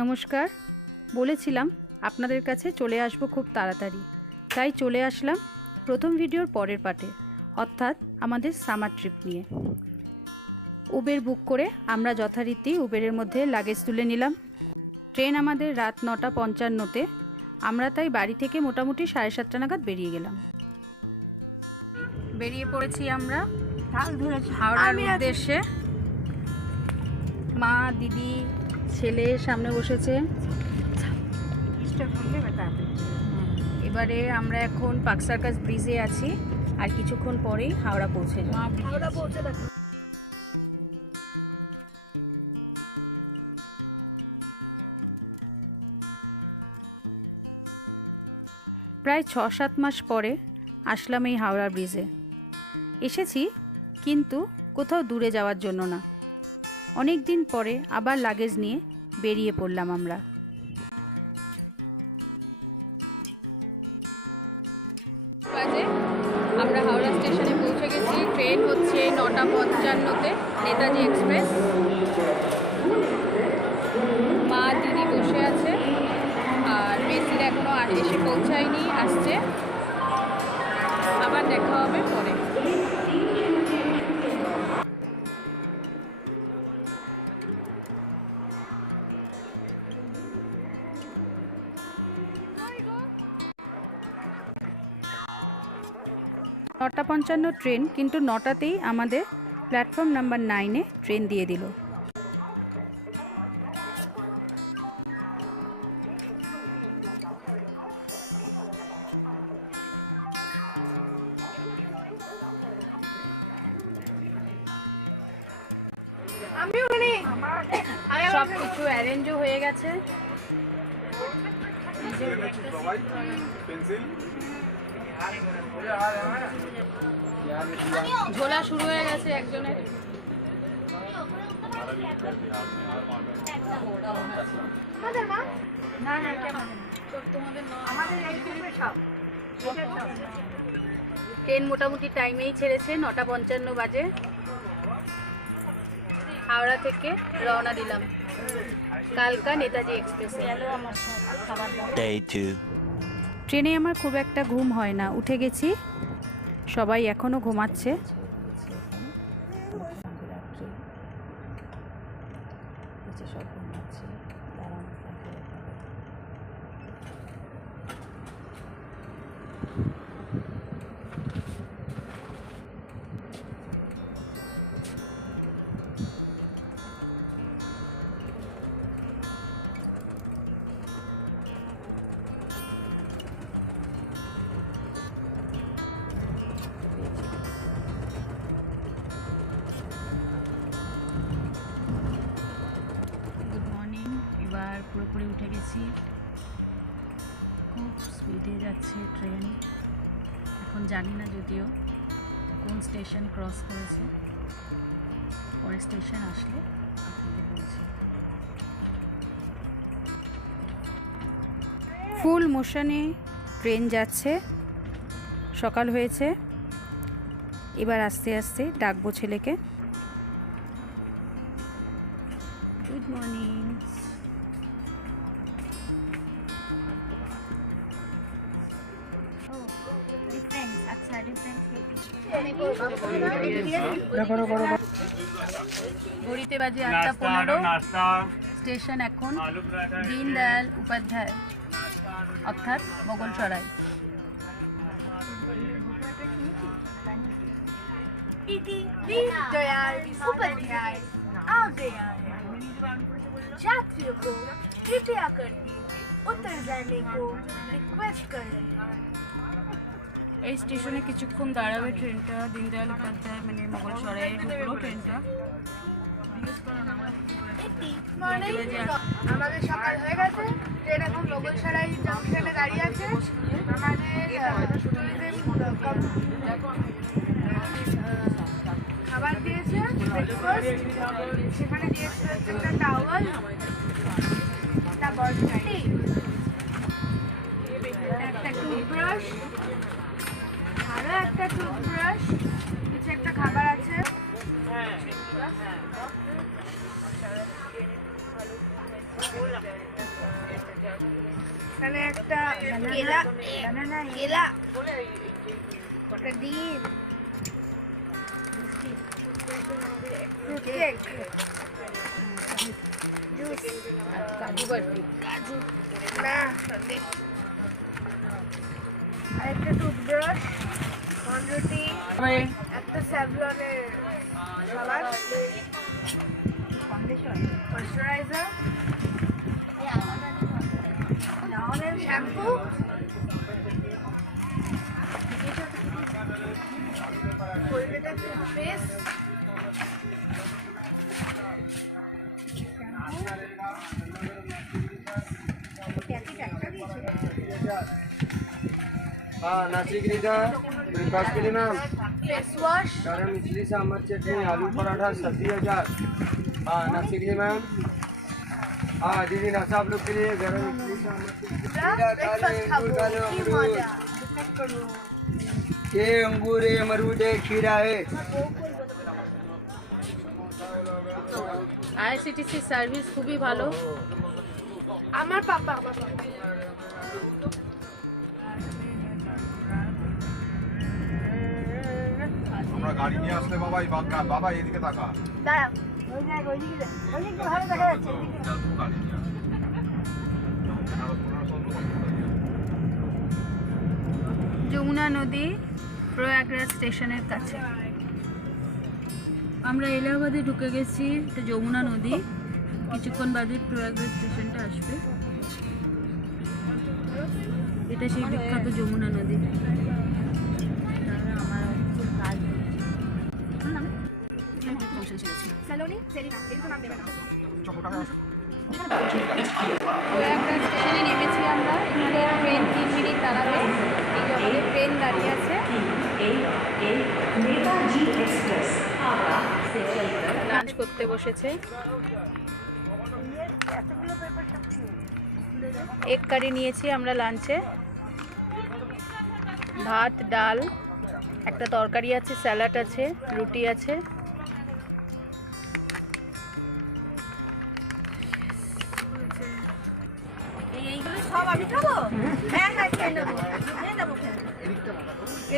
নমস্কার। বলেছিলাম আপনাদের কাছে চলে আসব খুব তাড়াতাড়ি। তাই চলে আসলাম প্রথম ভিডিওর পরের পার্টে অর্থাৎ আমাদের সামার ট্রিপ নিয়ে। উবের বুক করে আমরা যথারীতি উবেরের মধ্যে লাগেজ তুলে নিলাম। ট্রেন আমাদের রাত নটা পঞ্চান্নতে আমরা তাই বাড়ি থেকে মোটামুটি সাড়ে সাতটা নাগাদ বেরিয়ে গেলাম। বেরিয়ে পড়েছি আমরা হাওড়ার উদ্দেশ্যে। মা দিদি ছেলে সামনে বসেছে। এবারে আমরা এখন পাক সার্কাস ব্রিজে আছি আর কিছুক্ষণ পরেই হাওড়া পৌঁছে যাব। প্রায় ছ সাত মাস পরে আসলাম এই হাওড়া ব্রিজে। এসেছি কিন্তু কোথাও দূরে যাওয়ার জন্য না। অনেক দিন পরে আবার লাগেজ নিয়ে বেরিয়ে পড়লাম আমরা। আমরা হাওড়া স্টেশনে পৌঁছে গেছি। ট্রেন হচ্ছে নটা পঞ্চান্নতে, নেতাজি এক্সপ্রেস। মা, দিদি বসে আছে। আর মেসির এখনও এসে পৌঁছায়নি, আসছে। আবার দেখা হবে পরে। নটা পঞ্চান্ন ট্রেন কিন্তু নটাতেই আমাদের প্ল্যাটফর্ম নাম্বার নাইনে ট্রেন দিয়ে দিল। আমি সব কিছু অ্যারেঞ্জও হয়ে গেছে। ঝোলা শুরু হয়ে গেছে একজনের। না না কেমন? আমাদের সব। ট্রেন মোটামুটি টাইমেই ছেড়েছে নটা পঞ্চান্ন বাজে। হাওড়া থেকে রওনা দিলাম। কালকা নেতাজি এক্সপ্রেসে। Day two. ট্রেনে আমার খুব একটা ঘুম হয় না। উঠে গেছি। সবাই এখনও ঘুমাচ্ছে। পুরোপুরি উঠে গেছি। খুব স্পিডে যাচ্ছে ট্রেন এখন জানি না যদিও কোন স্টেশন ক্রস করেছে। পরে স্টেশন আসলে আপনাদের বলছি। ফুল মোশনে ট্রেন যাচ্ছে। সকাল হয়েছে। এবার আস্তে আস্তে ডাকবো ছেলেকে। গুড মর্নিং ঘড়িতে বাজে আটটা পনেরো नाश्ता স্টেশন এখন आलू पराठा দীনদয়াল উপাধ্যায় অর্থাৎ মোগলসরাই इति दीनदयाल उपाध्याय आ गया है यात्रियों को कृपया करके उतर जाने को रिक्वेस्ट कर रहे हैं এই স্টেশনে কিছুক্ষণ দাঁড়াবে ট্রেনটা, দীনদয়াল উপাধ্যায় মানে মোগলসরাই ঢুকলো ট্রেনটা। আমাদের সকাল হয়ে গেছে, ট্রেন এখন মোগলসরাই জংশনে দাঁড়িয়ে আছে। খাবার দিয়েছে সেখানে দিয়েছে একটা টাওয়াল একটা বরফি একটা টুথব্রাশ একটা টুথব্রাশ কিছু একটা খাবার আছে। এখানে একটা ডিম কেক টুথব্রাশ। রুটি একটা স্যাভলনের সালাদ ময়শ্চারাইজার শ্যাম্পু কোলগেটের টুথপেস্ট हाँ नासिक लीटर ब्रेकफास्ट के लिए मैम फेस वॉश गरम इडली सांभर चटनी आलू पराठा सब्जी हजार हाँ नासिक लिए मैम हाँ दीदी नाश्ता आप लोग के लिए गरम इडली सांभर चटनी खीरा, ब्रेकफास्ट काले खाबো अंगूर, কি काले মজা अमरूद। ये अंगूर है अमरूद है खीरा है আইআরসিটিসি সার্ভিস খুবই ভালো আমার পাপা আমার পাপা আমরা গাড়ি নিয়ে আসলে বাবা এই বাবা এদিকে তাকা। দাঁড়াও ওই জায়গায় ওই দিকে ভালো দেখা যাচ্ছে গাড়ি নিয়ে আসলে যমুনা নদী প্রয়াগরাজ স্টেশনের কাছে। আমরা এলাহাবাদে ঢুকে গেছি এটা যমুনা নদী। কিছুক্ষণ বাদে প্রয়াগরাজ স্টেশনটা আসবে। এটা সেই বিখ্যাত যমুনা নদী। স্যালোনি? সেরিনা এরকম নাম দেবে না। প্রয়াগরাজ স্টেশনে নেমেছি আমরা এখানে ট্রেন তিন মিনিট দাঁড়াবে এই আমাদের ট্রেন দাঁড়িয়ে আছে লাঞ্চ করতে বসেছে। এক কারি নিয়েছি আমরা লাঞ্চে ভাত, ডাল, একটা তরকারি আছে স্যালাড আছে, রুটি আছে। সব আমি খাব? হ্যাঁ হ্যাঁ খেয়ে নেব খেয়ে নেব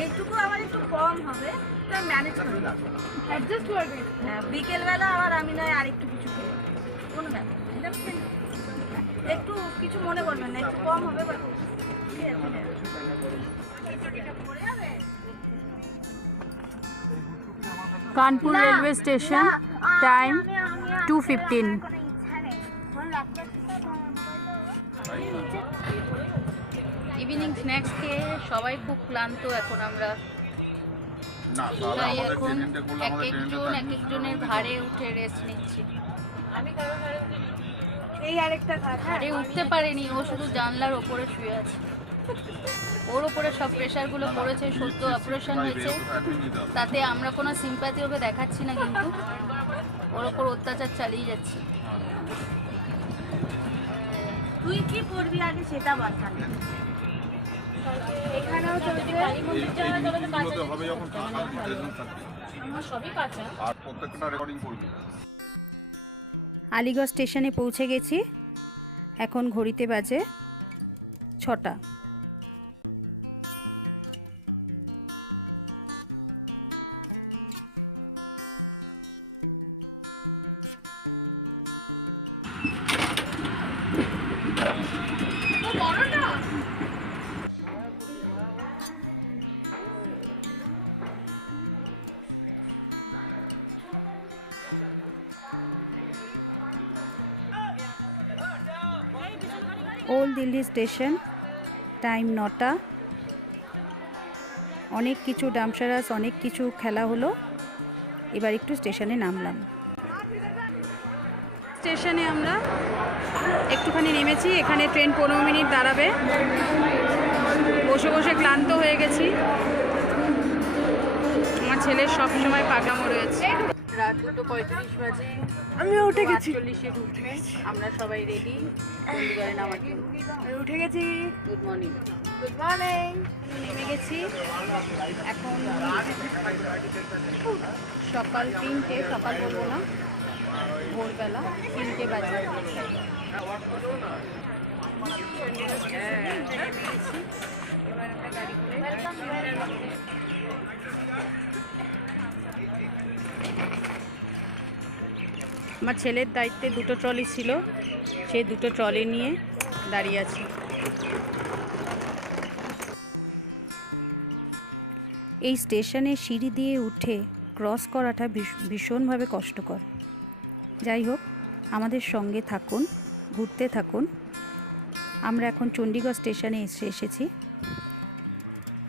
এইটুকু আমার একটু কম হবে তো ম্যানেজ করে। অ্যাডজাস্ট করবে হ্যাঁ বিকেলবেলা আবার আমি নয় আরেকটু কিছু খেয়ে কোনো ব্যাপার। একটু কিছু মনে করবেন না একটু কম হবে বা ঠিক আছে, ঠিক আছে। এটা পড়ে স্ন্যাক্স খেয়ে সবাই খুব ক্লান্ত এখন আমরা। এখন এক একজন এক একজনের ঘাড়ে উঠে রেস্ট নিচ্ছি। এই আরেকটা হ্যাঁ ঘাড়ে উঠতে পারেনি ও শুধু জানলার ওপরে শুয়ে আছে। ওর ওপরে সব প্রেশারগুলো পড়েছে সদ্য অপারেশন হয়েছে। তাতে আমরা কোনো সিম্প্যাথি ওকে দেখাচ্ছি না কিন্তু। ওর ওপর অত্যাচার চালিয়ে যাচ্ছি। তুই কি করবি আগে সেটা তাহলে। এখানেও চলছে। আর প্রত্যেকটা রেকর্ডিং করবি। আলিগড় স্টেশনে পৌঁছে গেছি। এখন ঘড়িতে বাজে ছটা। দিল্লি স্টেশন, টাইম নটা। অনেক কিছু ডামসারাস অনেক কিছু খেলা হলো। এবার একটু স্টেশনে নামলাম। স্টেশনে আমরা একটুখানি নেমেছি, এখানে ট্রেন পনেরো মিনিট দাঁড়াবে। বসে বসে ক্লান্ত হয়ে গেছি। আমার ছেলের সবসময় পাকামো রয়েছে। রাত দুটো পঁয়ত্রিশ বাজে। আমি উঠে গেছি। চল্লিশে ঢুকবে। আমরা সবাই রেডি চণ্ডীগড়ে নামার জন্য আমি উঠে গেছি। গুড মর্নিং গুড মর্নিং নেমে গেছি এখন সকাল তিনটে সকাল বলব না ভোরবেলা তিনটে বাজে। চণ্ডীগড় স্টেশনে এখানে নেমেছি এবার একটা গাড়ি করে সিমলার মধ্যে আমার ছেলের দায়িত্বে দুটো ট্রলি ছিল সে দুটো ট্রলি নিয়ে দাঁড়িয়ে আছি। এই স্টেশনে সিঁড়ি দিয়ে উঠে ক্রস করাটা ভীষ- ভীষণভাবে কষ্টকর। যাই হোক, আমাদের সঙ্গে থাকুন, ঘুরতে থাকুন। আমরা এখন চণ্ডীগড় স্টেশনে এসে এসেছি।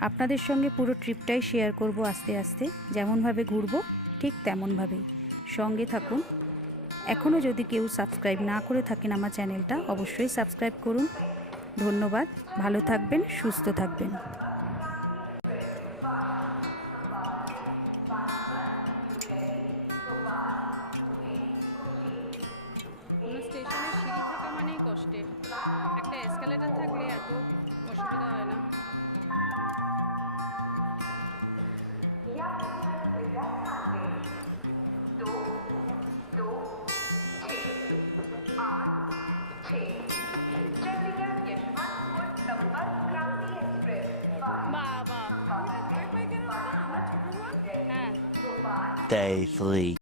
আপনাদের সঙ্গে পুরো ট্রিপটাই শেয়ার করব আস্তে আস্তে, যেমনভাবে ঘুরবো, ঠিক তেমনভাবেই। সঙ্গে থাকুন। এখনও যদি কেউ সাবস্ক্রাইব না করে থাকেন আমার চ্যানেলটা, অবশ্যই সাবস্ক্রাইব করুন। ধন্যবাদ, ভালো থাকবেন, সুস্থ থাকবেন। বাবা হ্যাঁ Day 3.